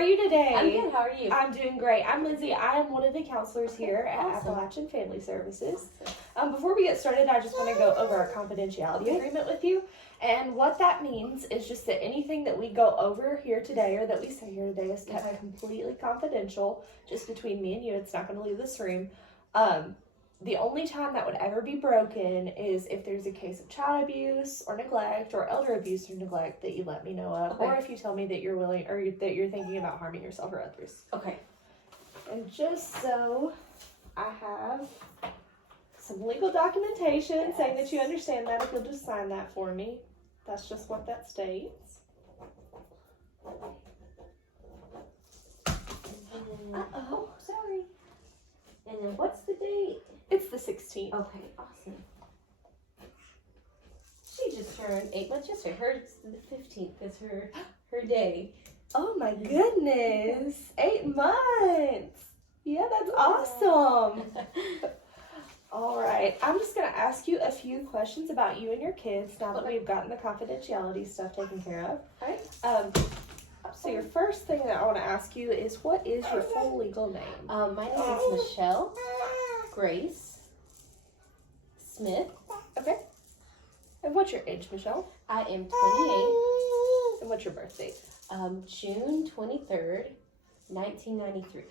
are you today? I'm good. How are you? I'm doing great. I'm Lindsey. I am one of the counselors here at Awesome. Appalachian Family Services. Before we get started, I just want to go over our confidentiality agreement with you. And what that means is just that anything that we go over here today or that we say here today is kept completely confidential, just between me and you. It's not going to leave this room. The only time that would ever be broken is if there's a case of child abuse or neglect or elder abuse or neglect that you let me know of, or if you tell me that you're willing or that you're thinking about harming yourself or others. Okay. And just so I have some legal documentation saying that you understand that, if you'll just sign that for me. That's just what that states. Uh-oh, sorry. And then what's the date? It's the 16th. Okay, awesome. She just turned 8 months yesterday. Hers, the 15th is her day. Oh my goodness. 8 months. Yeah, that's awesome. All right. I'm just going to ask you a few questions about you and your kids now that we've gotten the confidentiality stuff taken care of. All right. So your first thing that I want to ask you is, what is your full legal name? My name is Michelle Grace Smith. Okay. And what's your age, Michelle? I am 28. And what's your birth date? June 23rd, 1993.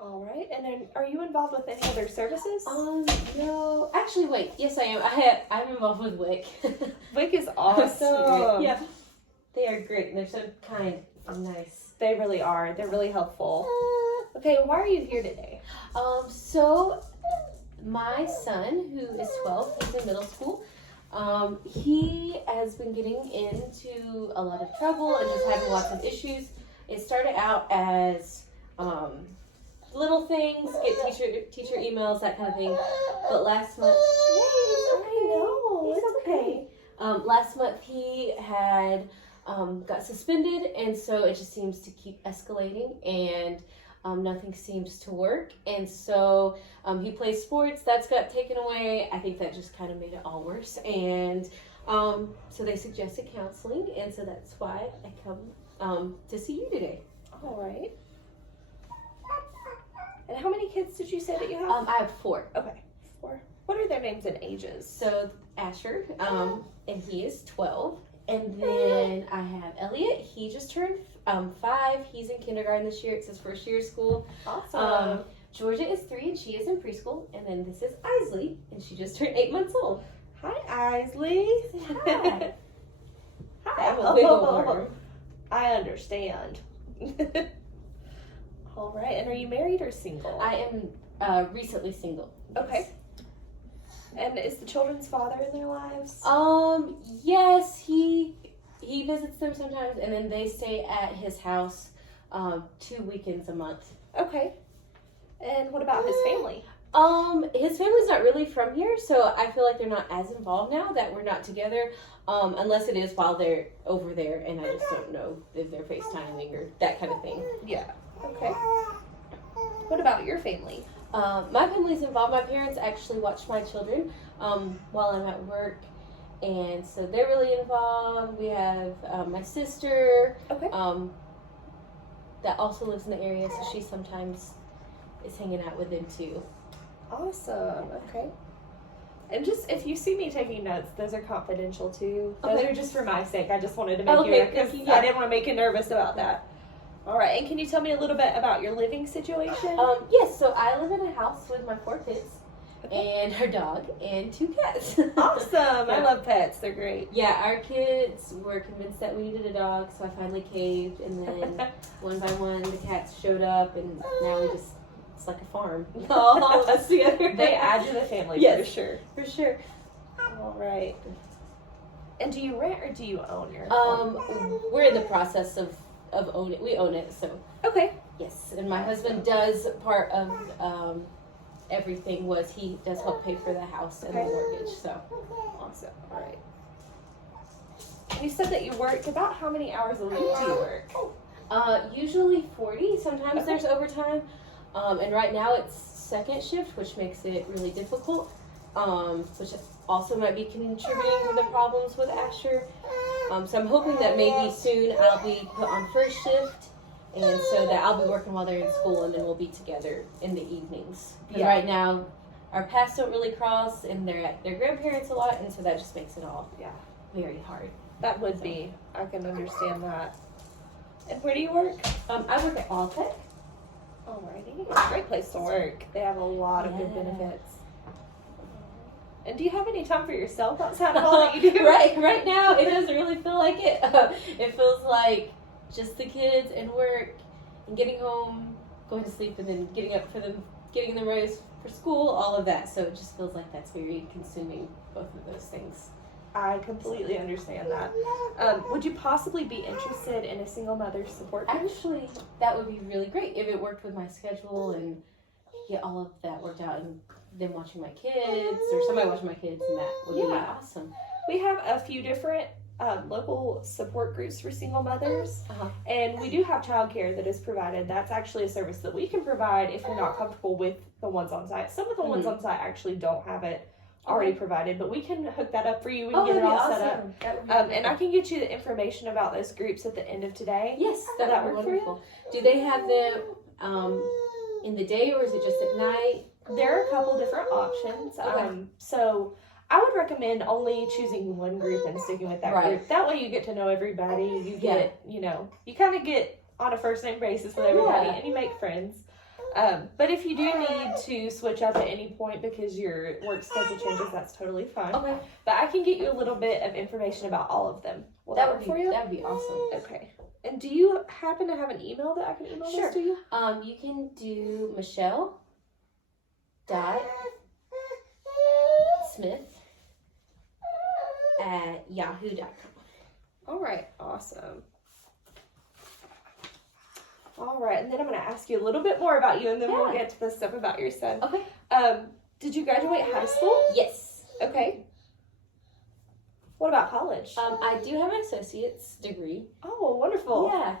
All right. And then, are you involved with any other services? No. Actually, wait. Yes, I am. I'm involved with WIC. WIC is awesome. Yeah. They are great, and they're so kind and nice. They really are. They're really helpful. Okay, why are you here today? So my son, who is 12, he's in middle school. He has been getting into a lot of trouble and just having lots of issues. It started out as little things, get teacher emails, that kind of thing. But last month, It's okay. Last month he had got suspended, and so it just seems to keep escalating, and nothing seems to work. And so he plays sports, that's got taken away. I think that just kind of made it all worse. And so they suggested counseling, and so that's why I come to see you today. All right. And how many kids did you say that you have? I have 4. Okay, 4. What are their names and ages? So Asher, and he is 12. And then I have Elliot. He just turned 5. He's in kindergarten this year. It's his first year of school. Awesome. Georgia is 3, and she is in preschool. And then this is Isley, and she just turned 8 months old. Hi, Isley. Hi. Hi. I'm a wiggle worm. I understand. All right. And are you married or single? I am recently single. Okay. And is the children's father in their lives? Yes, he visits them sometimes, and then they stay at his house 2 weekends a month. Okay. And what about his family? His family's not really from here, so I feel like they're not as involved now that we're not together, unless it is while they're over there, and I just don't know if they're FaceTiming or that kind of thing. Yeah. Okay. What about your family? My family's involved. My parents actually watch my children while I'm at work, and so they're really involved. We have my sister that also lives in the area, so she sometimes is hanging out with them too. Awesome. Okay. And just, if you see me taking notes, those are confidential too. Those are just for my sake. I just wanted to make you aware, because I didn't want to make you nervous about that. All right. And can you tell me a little bit about your living situation? Yes. So I live in a house with my 4 kids and her dog and 2 cats. Awesome. I love pets. They're great. Yeah, our kids were convinced that we needed a dog, so I finally caved, and then one by one the cats showed up, and now it's like a farm. All of us together. They add to the family, yes, for sure. For sure. All right. And do you rent or do you own your home? We're in the process of owning it. We own it, so. Okay. Yes, and my husband does part of everything. He does help pay for the house and the mortgage, so. Awesome. All right. You said that you worked. About how many hours a week do you work? Usually 40. Sometimes there's overtime. And right now it's second shift, which makes it really difficult. Which also might be contributing to the problems with Asher. So I'm hoping that maybe soon I'll be put on first shift, and so that I'll be working while they're in school, and then we'll be together in the evenings. Because right now, our paths don't really cross, and they're at their grandparents a lot, and so that just makes it all very hard. That would be. I can understand that. And where do you work? I work at Alltech. Alrighty. Great place to work. They have a lot of good benefits. And do you have any time for yourself outside of all that you do? Right now, it doesn't really feel like it. It feels like just the kids and work and getting home, going to sleep, and then getting up for them, getting them ready for school, all of that. So it just feels like that's very consuming, both of those things. I completely understand that. Would you possibly be interested in a single mother support group? Actually, that would be really great if it worked with my schedule and get all of that worked out, and then watching my kids or somebody watching my kids, and that would be awesome. We have a few different local support groups for single mothers, and we do have childcare that is provided. That's actually a service that we can provide if you're not comfortable with the ones on site. Some of the ones on site actually don't have it already provided, but we can hook that up for you. We can get it all set up. And I can get you the information about those groups at the end of today. Yes, that would be wonderful. Do they have them in the day, or is it just at night? There are a couple different options. So I would recommend only choosing one group and sticking with that group. That way you get to know everybody. You get, you kind of get on a first name basis with everybody, and you make friends. But if you do need to switch up at any point because your work schedule changes, that's totally fine. Okay. But I can get you a little bit of information about all of them. Will that work for you? That would be awesome. Okay. And do you happen to have an email that I can email this to you? You can do Michelle Smith@yahoo.com. All right. Awesome. All right, and then I'm going to ask you a little bit more about you, and then we'll get to the stuff about your son. Okay. Did you graduate high school? Yes. Okay. What about college? I do have an associate's degree. Oh, wonderful. Yeah.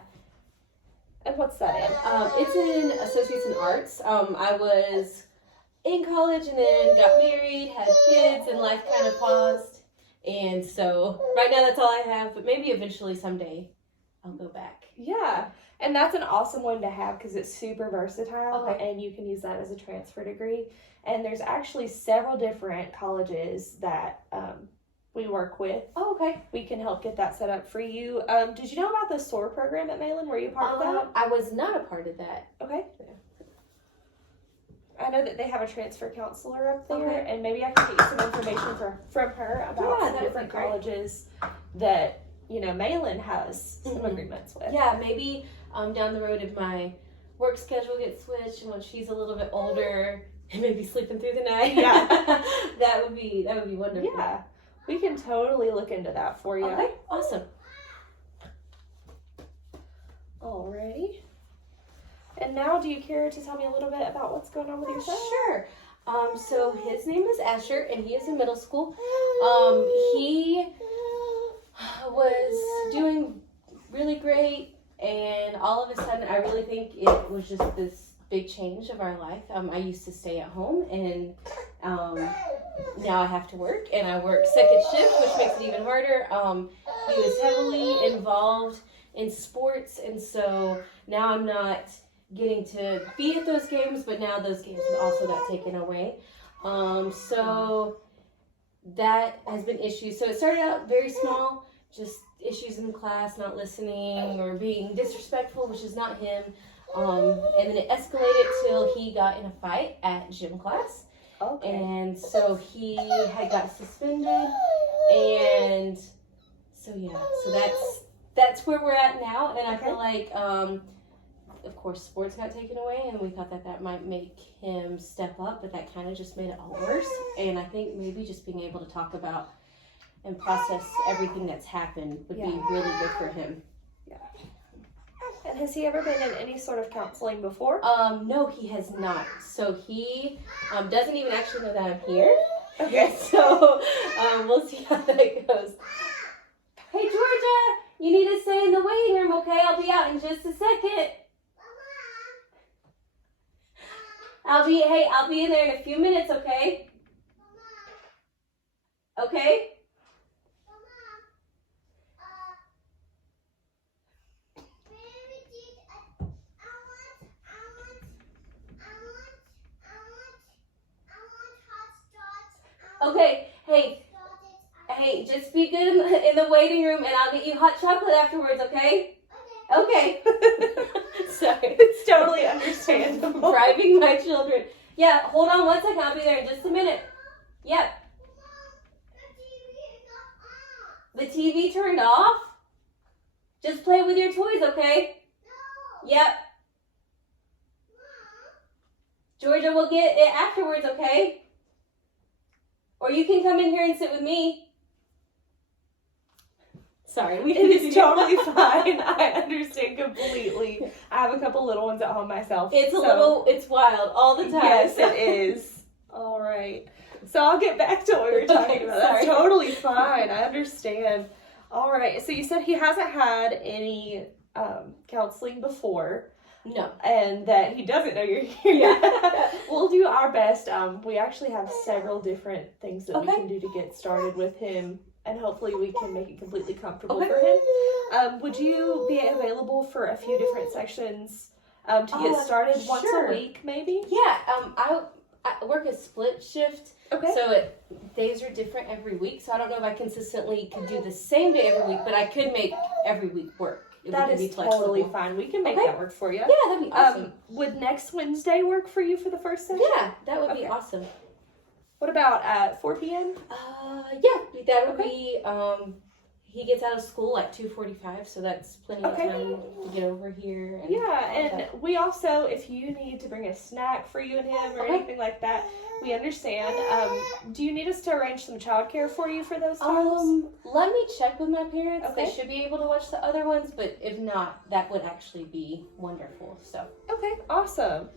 And what's that in? It's in associates in arts. I was in college and then got married, had kids, and life kind of paused. And so right now that's all I have, but maybe eventually someday I'll go back. Yeah. And that's an awesome one to have because it's super versatile, Okay. and you can use that as a transfer degree. And there's actually several different colleges that we work with. Oh, okay. We can help get that set up for you. Did you know about the SOAR program at Malin? Were you a part of that? I was not a part of that. Okay. I know that they have a transfer counselor up there, and maybe I can get you some information from her about some different colleges that, Malin has some agreements with. Yeah, maybe down the road if my work schedule gets switched and when she's a little bit older and maybe sleeping through the night. Yeah. that would be wonderful. Yeah. We can totally look into that for you. Okay, awesome. Alrighty. And now, do you care to tell me a little bit about what's going on with your son? Sure. So his name is Asher, and he is in middle school. He was doing really great, and all of a sudden, I really think it was just this big change of our life. I used to stay at home, and now I have to work, and I work second shift, which makes it even harder. He was heavily involved in sports, and so now I'm not getting to be at those games, but now those games have also got taken away. So that has been issues. So it started out very small, just issues in class, not listening or being disrespectful, which is not him. And then it escalated till he got in a fight at gym class. Okay. And so he had got suspended, and so that's where we're at now. And I feel like, of course, sports got taken away, and we thought that might make him step up, but that kind of just made it all worse. And I think maybe just being able to talk about and process everything that's happened would be really good for him. Yeah. And has he ever been in any sort of counseling before? No, he has not. So he doesn't even actually know that I'm here. Okay. So we'll see how that goes. Hey, Georgia, you need to stay in the waiting room, okay? I'll be out in just a second. I'll be in there in a few minutes, okay? just be good in the waiting room, and I'll get you hot chocolate afterwards, okay? Okay. Sorry. It's totally understandable. Bribing my children. Yeah, hold on one second. I'll be there in just a minute. Yep. The TV turned off? Just play with your toys, okay? Yep. Georgia will get it afterwards, okay? Or you can come in here and sit with me. Sorry, It is totally fine. I understand completely. I have a couple little ones at home myself. It's wild all the time. Yes, it is. All right. So I'll get back to what we were talking about. That's totally fine. I understand. All right. So you said he hasn't had any counseling before. No. And that he doesn't know you're here. Yeah. We'll do our best. We actually have several different things that we can do to get started with him. And hopefully we can make it completely comfortable for him. Would you be available for a few different sections to get started once a week, maybe? Yeah. I work a split shift. Okay. So days are different every week. So I don't know if I consistently could do the same day every week, but I could make every week work. That is totally fine. We can make that work for you. Yeah, that'd be awesome. Would next Wednesday work for you for the first session? Yeah, that would be awesome. What about at 4 p.m.? Yeah, that would be, he gets out of school at 2:45, so that's plenty of time to get over here. And and we also, if you need to bring a snack for you and him or anything like that, we understand. Do you need us to arrange some childcare for you for those times? Let me check with my parents. Okay. They should be able to watch the other ones, but if not, that would actually be wonderful. So. Okay, awesome.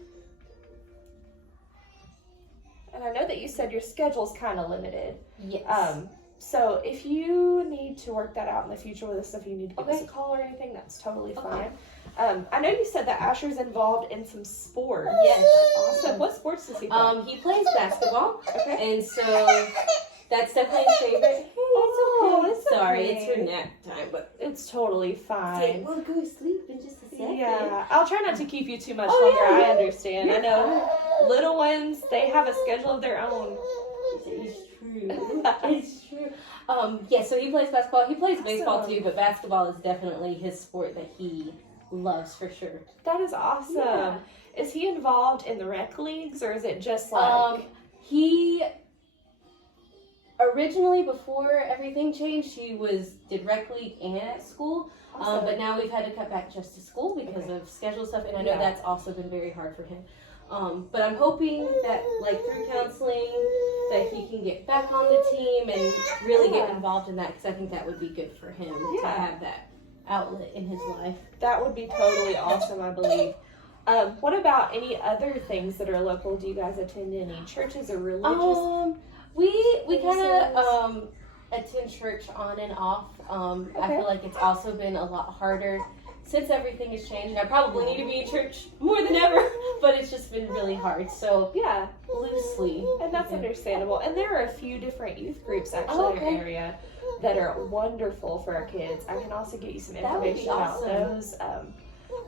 And I know that you said your schedule's kind of limited. Yes. So if you need to work that out in the future with us, if you need to give us a call or anything, that's totally fine. I know you said that Asher's involved in some sports. Yes. Awesome. What sports does he play? He plays basketball. Okay. And so that's definitely his favorite. It's okay. Sorry, it's her nap time, but it's totally fine. We'll go to sleep in just a second. Yeah, I'll try not to keep you too much longer. I understand. I know little ones, they have a schedule of their own. It's true. It's true. So he plays basketball. He plays baseball too, but basketball is definitely his sport that he loves for sure. That is awesome. Yeah. Is he involved in the rec leagues, or is it just like he originally, before everything changed, he did rec league and at school. Awesome. But now we've had to cut back just to school because of schedule stuff, and I know that's also been very hard for him. But I'm hoping that, like, through counseling, that he can get back on the team and really get involved in that, because I think that would be good for him to have that outlet in his life. That would be totally awesome, I believe. What about any other things that are local? Do you guys attend any churches or religious? We kind of attend church on and off. I feel like it's also been a lot harder since everything has changed, and I probably need to be in church more than ever, but it's just been really hard. So loosely. And that's understandable. And there are a few different youth groups actually in our area that are wonderful for our kids. I can also get you some information about those.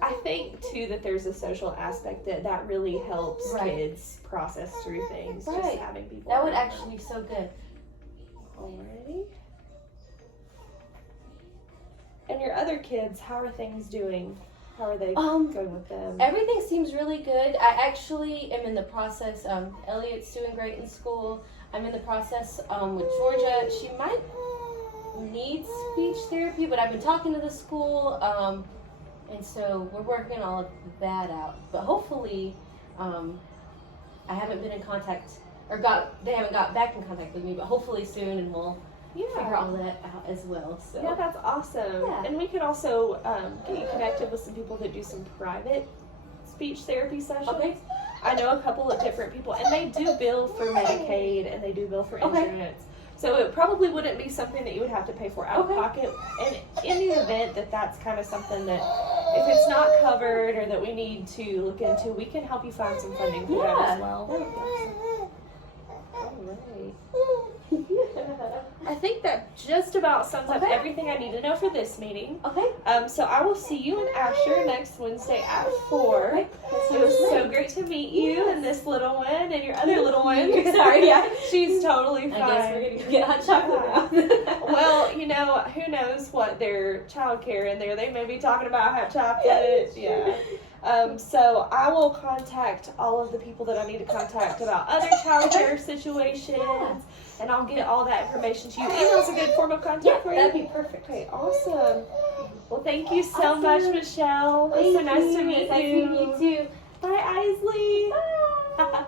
I think too that there's a social aspect that really helps kids process through things. Just having people. That would actually be so good. Alrighty. And your other kids, how are things doing? How are they going with them? Everything seems really good. I actually am in the process. Elliot's doing great in school. I'm in the process with Georgia. She might need speech therapy, but I've been talking to the school, and so we're working all of that out. But hopefully, I haven't been in contact, they haven't got back in contact with me, but hopefully soon, and we'll figure all that out as well. So yeah, that's awesome. Yeah. And we could also get you connected with some people that do some private speech therapy sessions. Okay. I know a couple of different people, and they do bill for Medicaid and they do bill for insurance. So it probably wouldn't be something that you would have to pay for out of pocket. And in the event that that's kind of something that, if it's not covered or that we need to look into, we can help you find some funding for that as well. All right. I think that just about sums up everything I need to know for this meeting. Okay. So I will see you and Asher next Wednesday at 4. Okay. It was so great to meet you and this little one and your other little one. Sorry, yeah. She's totally fine. I guess we're gonna go get hot chocolate now. Well, you know, who knows what their childcare in there. They may be talking about hot chocolate. Yeah. So I will contact all of the people that I need to contact about other childcare situations, and I'll get all that information to you. Email's a good form of contact for you? That'd be perfect. Okay, awesome. Well, thank you so much, Michelle. It's so nice to meet Nice to meet you too. Bye, Isley. Bye.